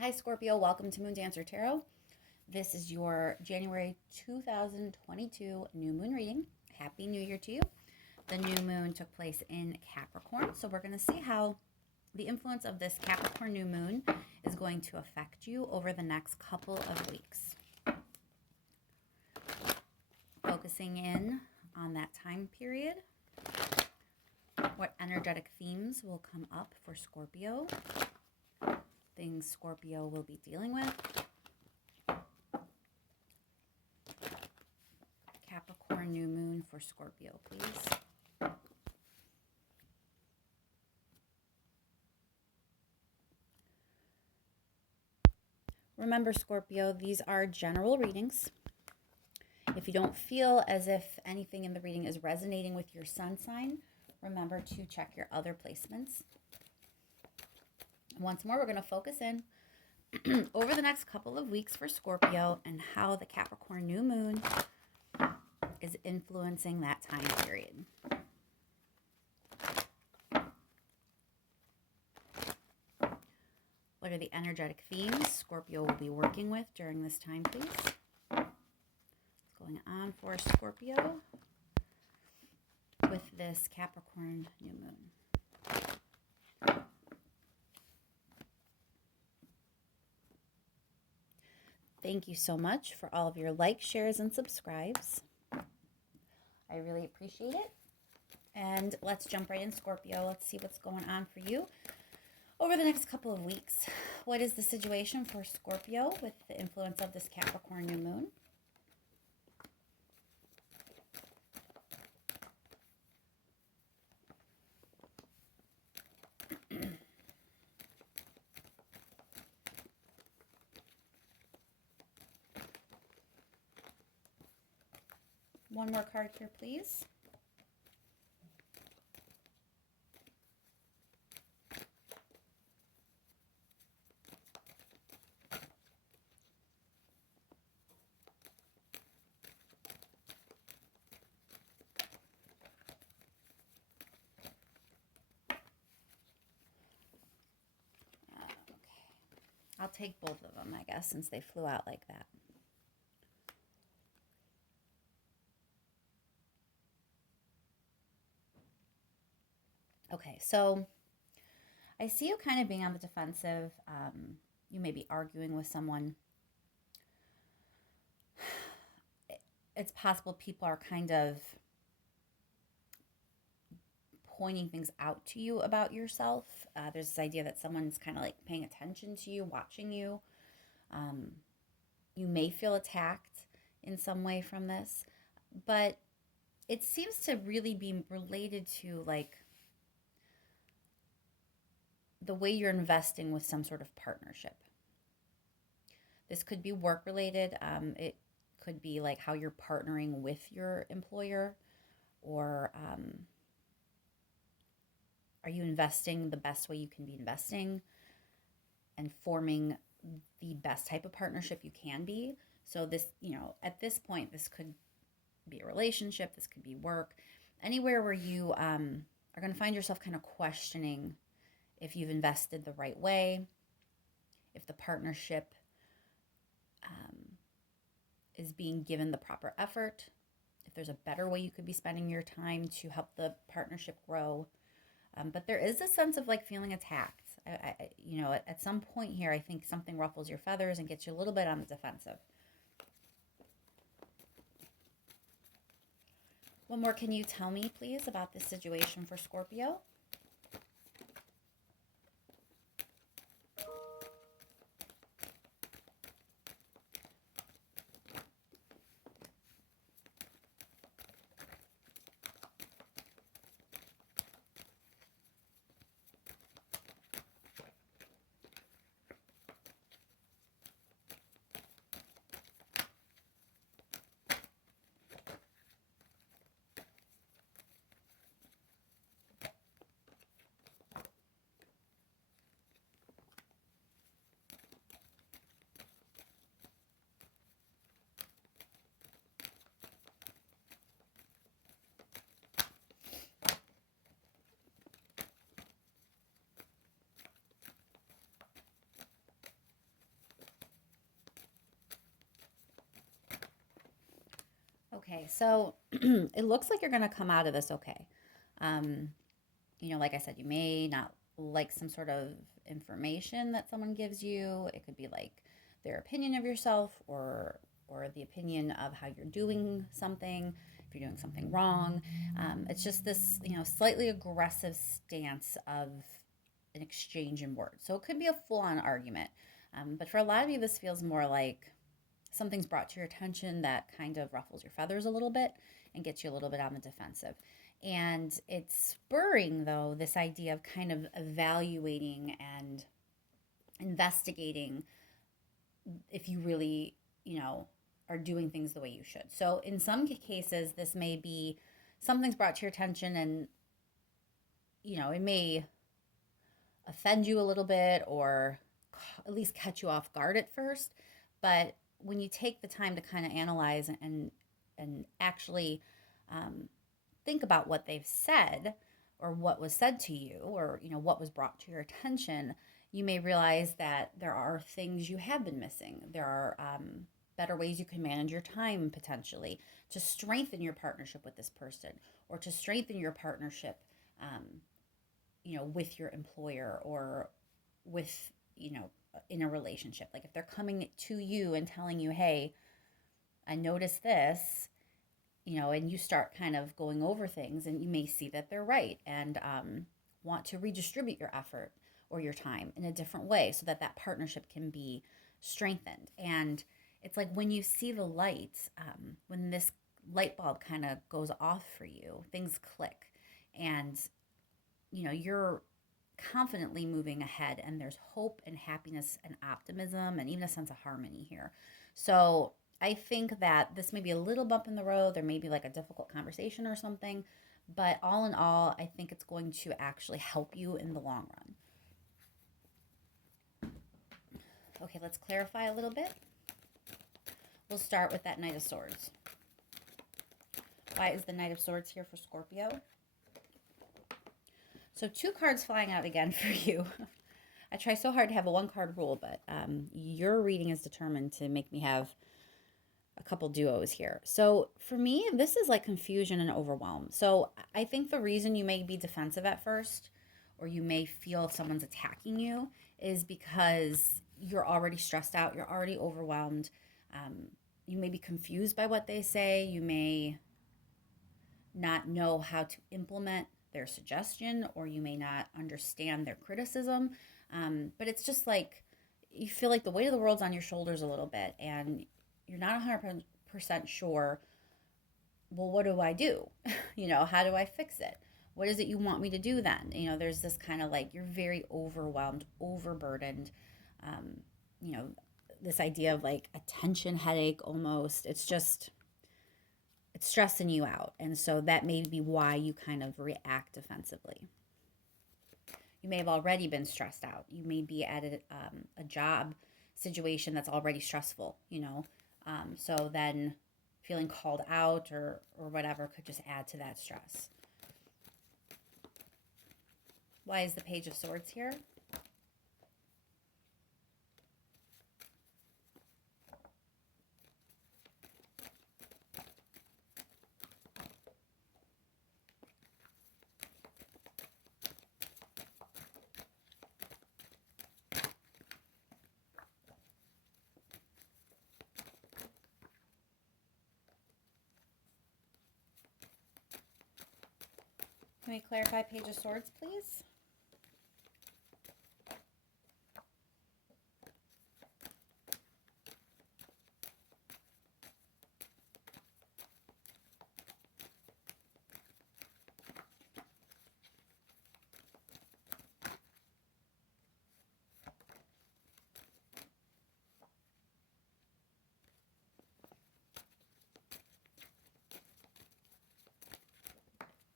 Hi, Scorpio. Welcome to Moon Dancer Tarot. This is your January 2022 new moon reading. Happy New Year to you. The new moon took place in Capricorn, so we're going to see how the influence of this Capricorn new moon is going to affect you over the next couple of weeks. Focusing in on that time period, what energetic themes will come up for Scorpio, things Scorpio will be dealing with. Capricorn new moon for Scorpio, please. Remember, Scorpio, these are general readings. If you don't feel as if anything in the reading is resonating with your sun sign, remember to check your other placements. Once more, we're going to focus in over the next couple of weeks for Scorpio and how the Capricorn new moon is influencing that time period. What are the energetic themes Scorpio will be working with during this time, please? What's going on for Scorpio with this Capricorn new moon? Thank you so much for all of your likes, shares, and subscribes. I really appreciate it. And let's jump right in, Scorpio. Let's see what's going on for you over the next couple of weeks. What is the situation for Scorpio with the influence of this Capricorn new moon? One more card here, please. I'll take both of them, I guess, since they flew out like that. Okay, so I see you kind of being on the defensive. You may be arguing with someone. It's possible people are kind of pointing things out to you about yourself. There's this idea that someone's kind of like paying attention to you, watching you. You may feel attacked in some way from this, but it seems to really be related to like the way you're investing with some sort of partnership. This could be work related. It could be like how you're partnering with your employer, or are you investing the best way you can be investing and forming the best type of partnership you can be? So this, at this point, this could be a relationship, this could be work, anywhere where you are going to find yourself kind of questioning if you've invested the right way, if the partnership is being given the proper effort, if there's a better way you could be spending your time to help the partnership grow. But there is a sense of like feeling attacked. At some point here, I think something ruffles your feathers and gets you a little bit on the defensive. What more can you tell me, please, about this situation for Scorpio? Okay, so it looks like you're going to come out of this okay. Um, like I said, you may not like some sort of information that someone gives you. It could be like their opinion of yourself or the opinion of how you're doing something, if you're doing something wrong. It's just this, slightly aggressive stance of an exchange in words. So it could be a full-on argument. But for a lot of you, this feels more like something's brought to your attention that kind of ruffles your feathers a little bit and gets you a little bit on the defensive. And it's spurring, though, this idea of kind of evaluating and investigating if you really, are doing things the way you should. So in some cases, this may be something's brought to your attention and, it may offend you a little bit or at least catch you off guard at first. But when you take the time to kind of analyze and actually think about what they've said or what was said to you or what was brought to your attention, you may realize that there are things you have been missing. There are better ways you can manage your time potentially to strengthen your partnership with this person or to strengthen your partnership with your employer or with in a relationship. Like if they're coming to you and telling you, hey, I noticed this, and you start kind of going over things and you may see that they're right and want to redistribute your effort or your time in a different way so that that partnership can be strengthened. And it's like when you see the light, when this light bulb kind of goes off for you, things click and, you're confidently moving ahead and there's hope and happiness and optimism and even a sense of harmony here. So I think that this may be a little bump in the road. There may be like a difficult conversation or something, but all in all, I think it's going to actually help you in the long run. Okay, let's clarify a little bit. We'll start with that Knight of Swords. Why is the Knight of Swords here for Scorpio? So 2 cards flying out again for you. I try so hard to have a 1-card rule, but your reading is determined to make me have a couple duos here. So for me, this is like confusion and overwhelm. So I think the reason you may be defensive at first, or you may feel someone's attacking you, is because you're already stressed out. You're already overwhelmed. You may be confused by what they say. You may not know how to implement their suggestion, or you may not understand their criticism. But it's just like you feel like the weight of the world's on your shoulders a little bit, and you're not 100% sure, well, what do I do? How do I fix it? What is it you want me to do then? There's this kind of like you're very overwhelmed, overburdened. This idea of like a tension headache almost. It's stressing you out. And so that may be why you kind of react defensively. You may have already been stressed out. You may be at a job situation that's already stressful, so then feeling called out or whatever could just add to that stress. Why is the Page of Swords here? Can we clarify Page of Swords, please?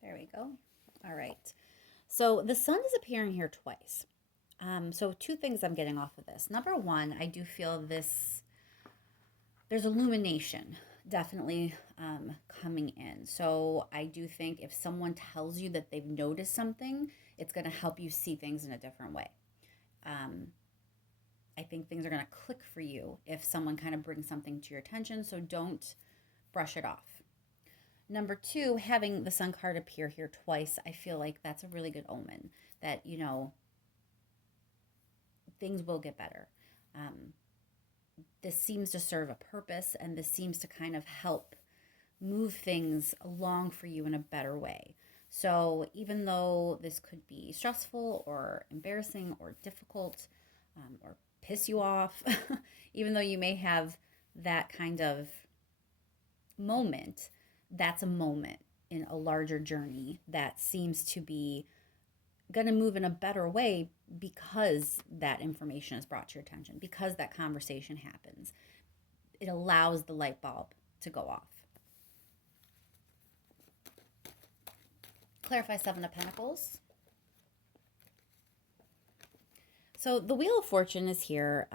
There we go. All right. So the sun is appearing here twice. So 2 things I'm getting off of this. Number 1, I do feel there's illumination definitely coming in. So I do think if someone tells you that they've noticed something, it's going to help you see things in a different way. I think things are going to click for you if someone kind of brings something to your attention. So don't brush it off. Number two, having the Sun card appear here twice, I feel like that's a really good omen that, things will get better. Um, this seems to serve a purpose, and this seems to kind of help move things along for you in a better way. So even though this could be stressful or embarrassing or difficult, or piss you off, even though you may have that kind of moment, that's a moment in a larger journey that seems to be going to move in a better way because that information is brought to your attention, because that conversation happens. It allows the light bulb to go off. Clarify Seven of Pentacles. So the Wheel of Fortune is here.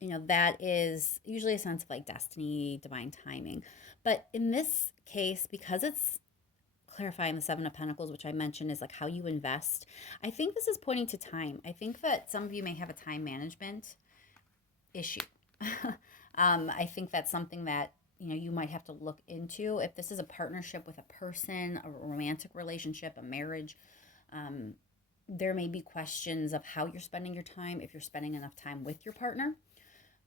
That is usually a sense of like destiny, divine timing. But in this case, because it's clarifying the Seven of Pentacles, which I mentioned is like how you invest, I think this is pointing to time. I think that some of you may have a time management issue. I think that's something that you might have to look into. If this is a partnership with a person, a romantic relationship, a marriage, there may be questions of how you're spending your time, if you're spending enough time with your partner.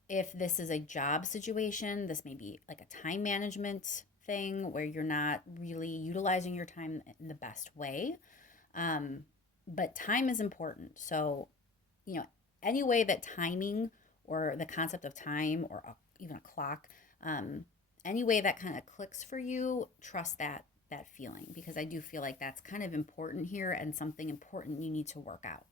If this is a job situation, this may be like a time management thing where you're not really utilizing your time in the best way. But time is important. So, any way that timing or the concept of time or even a clock, any way that kind of clicks for you, trust that feeling, because I do feel like that's kind of important here and something important you need to work out.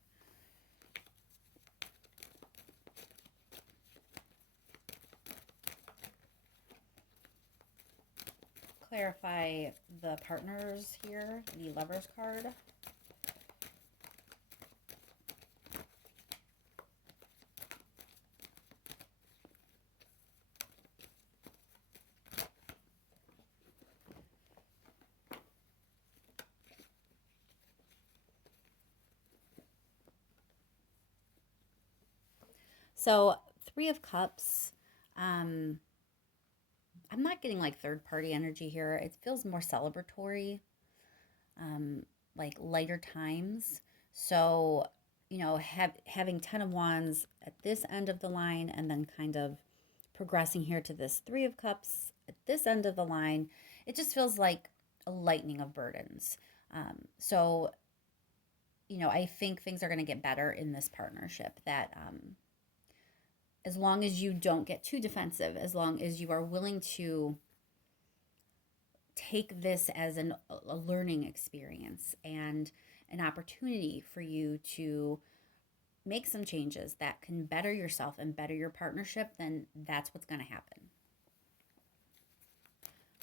Clarify the partners here, the Lovers card. So, Three of Cups. I'm not getting like third party energy here. It feels more celebratory, like lighter times. So, having 10 of Wands at this end of the line and then kind of progressing here to this Three of Cups at this end of the line, it just feels like a lightening of burdens. So, I think things are going to get better in this partnership. That as long as you don't get too defensive, as long as you are willing to take this as a learning experience and an opportunity for you to make some changes that can better yourself and better your partnership, then that's what's going to happen.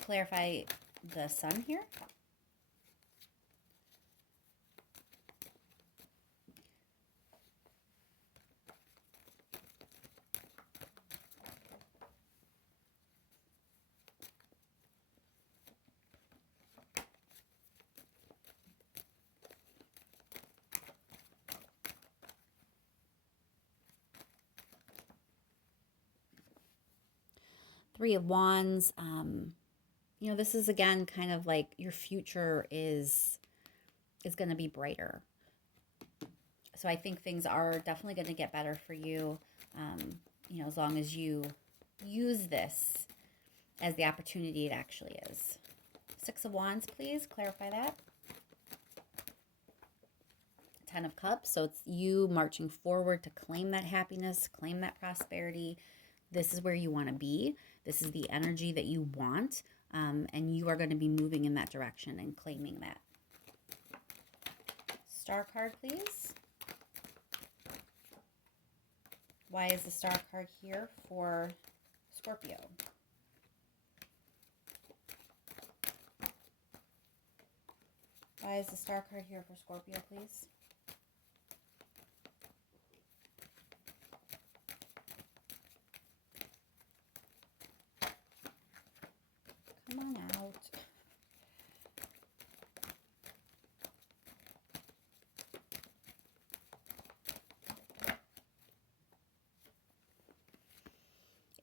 Clarify the Sun here. Three of Wands. This is again kind of like your future is going to be brighter. So I think things are definitely going to get better for you. As long as you use this as the opportunity it actually is. Six of Wands, please clarify that. 10 of Cups. So it's you marching forward to claim that happiness, claim that prosperity. This is where you want to be. This is the energy that you want. And you are going to be moving in that direction and claiming that. Star card, please. Why is the Star card here for Scorpio? Why is the Star card here for Scorpio, please? Come on out.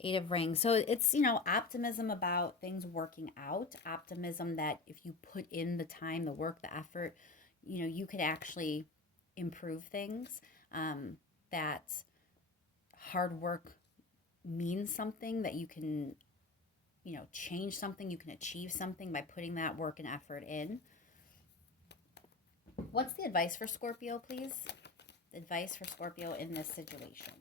Eight of Rings. So it's, optimism about things working out, optimism that if you put in the time, the work, the effort, you could actually improve things. That hard work means something, that you can, change something, you can achieve something by putting that work and effort in. What's the advice for Scorpio, please? Advice for Scorpio in this situation.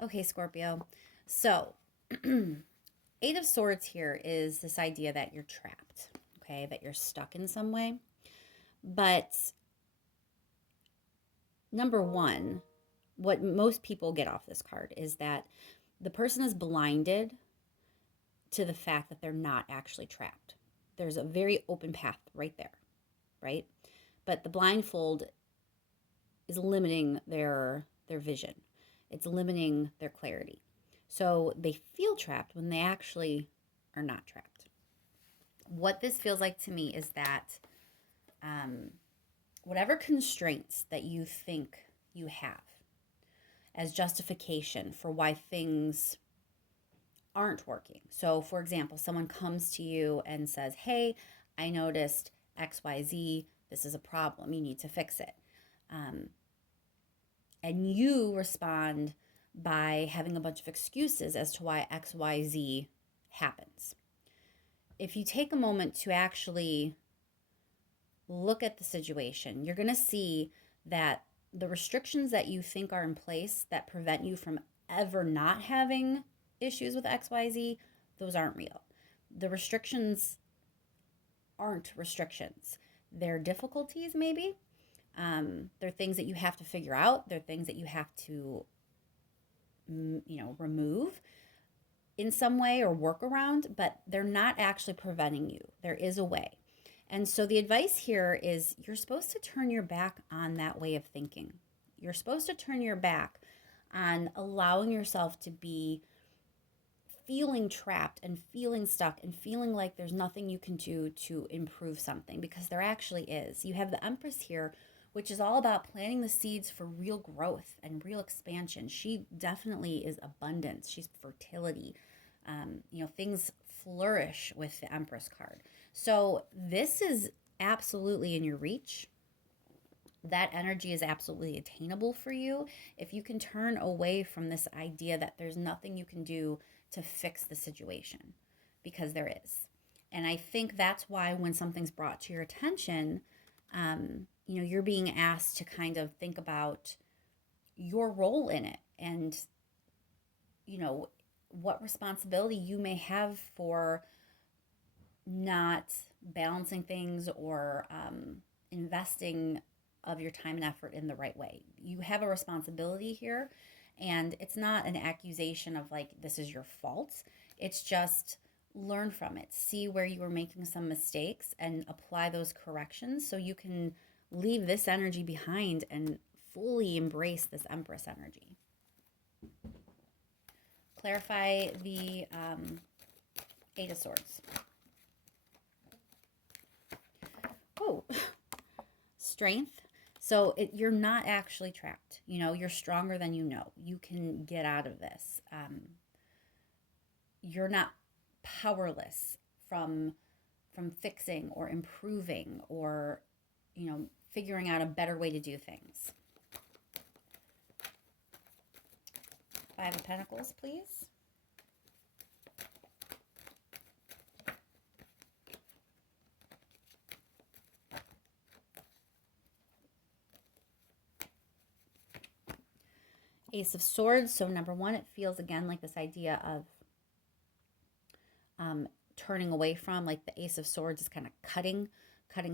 Okay, Scorpio. So, Eight of Swords here is this idea that you're trapped, okay, that you're stuck in some way. But number one, what most people get off this card is that the person is blinded to the fact that they're not actually trapped. There's a very open path right there, right? But the blindfold is limiting their vision. It's limiting their clarity. So they feel trapped when they actually are not trapped. What this feels like to me is that whatever constraints that you think you have as justification for why things aren't working. So, for example, someone comes to you and says, hey, I noticed XYZ. This is a problem. You need to fix it. And you respond by having a bunch of excuses as to why XYZ happens. If you take a moment to actually look at the situation, you're going to see that the restrictions that you think are in place that prevent you from ever not having issues with XYZ, those aren't real. The restrictions aren't restrictions. They're difficulties, maybe. They're things that you have to figure out. They're things that you have to, remove in some way or work around, but they're not actually preventing you. There is a way. And so the advice here is you're supposed to turn your back on that way of thinking. You're supposed to turn your back on allowing yourself to be feeling trapped and feeling stuck and feeling like there's nothing you can do to improve something, because there actually is. You have the Empress here, which is all about planting the seeds for real growth and real expansion. She definitely is abundance. She's fertility. Things flourish with the Empress card. So this is absolutely in your reach. That energy is absolutely attainable for you if you can turn away from this idea that there's nothing you can do to fix the situation, because there is. And I think that's why when something's brought to your attention, you're being asked to kind of think about your role in it and, what responsibility you may have for not balancing things or investing of your time and effort in the right way. You have a responsibility here, and it's not an accusation of like, this is your fault. It's just learn from it. See where you were making some mistakes and apply those corrections so you can leave this energy behind and fully embrace this Empress energy. Clarify the Eight of Swords. Oh, strength. So you're not actually trapped. You're stronger than you know. You can get out of this. You're not powerless from fixing or improving or, figuring out a better way to do things. Five of Pentacles, please. Ace of Swords. So number one, it feels again like this idea of turning away from, like the Ace of Swords is kind of cutting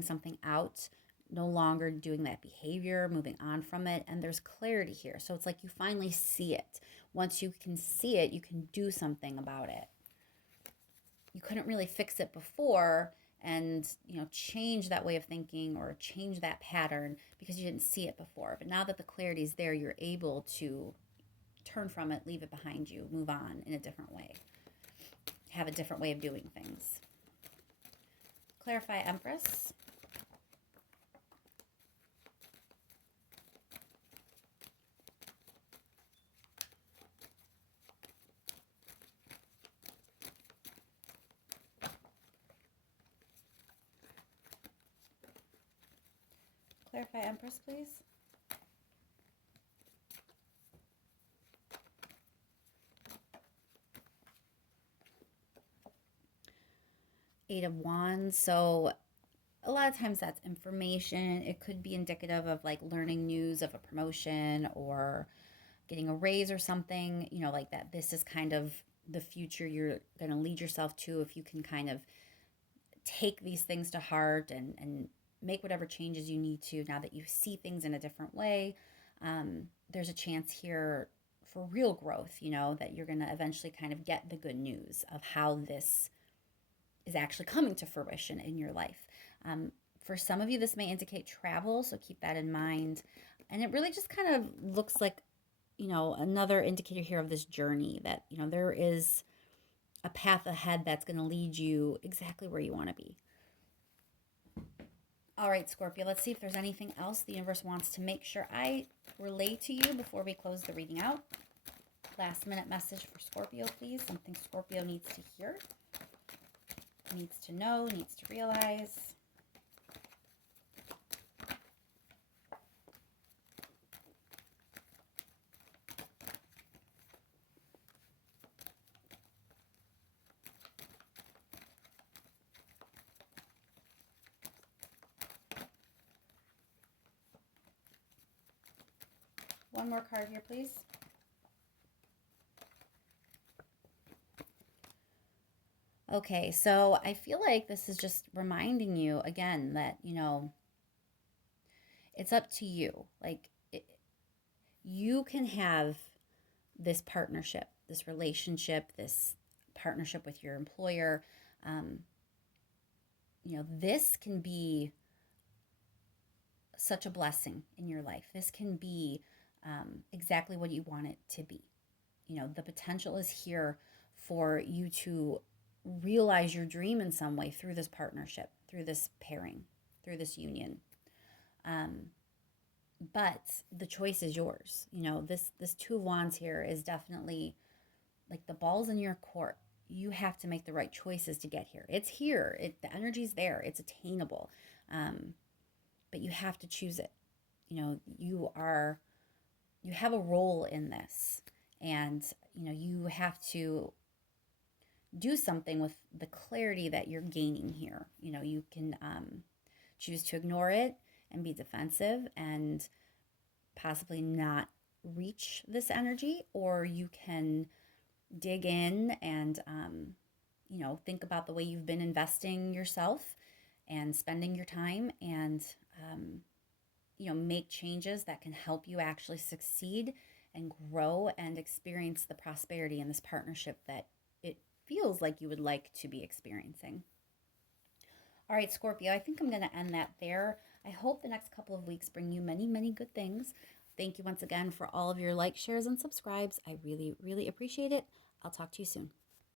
something out, no longer doing that behavior, moving on from it. And there's clarity here. So it's like you finally see it. Once you can see it, you can do something about it. You couldn't really fix it before, and, change that way of thinking or change that pattern because you didn't see it before. But now that the clarity is there, you're able to turn from it, leave it behind you, move on in a different way, have a different way of doing things. Clarify, Empress. Clarify, Empress, please. Eight of Wands. So a lot of times that's information. It could be indicative of like learning news of a promotion or getting a raise or something, like that. This is kind of the future you're going to lead yourself to if you can kind of take these things to heart and make whatever changes you need to now that you see things in a different way. There's a chance here for real growth, that you're going to eventually kind of get the good news of how this is actually coming to fruition in your life. For some of you, this may indicate travel, so keep that in mind. And it really just kind of looks like, another indicator here of this journey that, there is a path ahead that's going to lead you exactly where you want to be. All right, Scorpio, let's see if there's anything else the universe wants to make sure I relay to you before we close the reading out. Last minute message for Scorpio, please. Something Scorpio needs to hear, needs to know, needs to realize. One more card here, please. Okay, so I feel like this is just reminding you again that, it's up to you. Like, you can have this partnership, this relationship, this partnership with your employer. This can be such a blessing in your life. This can be exactly what you want it to be. The potential is here for you to realize your dream in some way through this partnership, through this pairing, through this union. But the choice is yours. This Two of Wands here is definitely like the ball's in your court. You have to make the right choices to get here. It's here. The energy's there. It's attainable. But you have to choose it. You have a role in this, and you have to do something with the clarity that you're gaining here. You can choose to ignore it and be defensive and possibly not reach this energy, or you can dig in and think about the way you've been investing yourself and spending your time, and make changes that can help you actually succeed and grow and experience the prosperity in this partnership that it feels like you would like to be experiencing. All right, Scorpio, I think I'm going to end that there. I hope the next couple of weeks bring you many, many good things. Thank you once again for all of your likes, shares, and subscribes. I really, really appreciate it. I'll talk to you soon.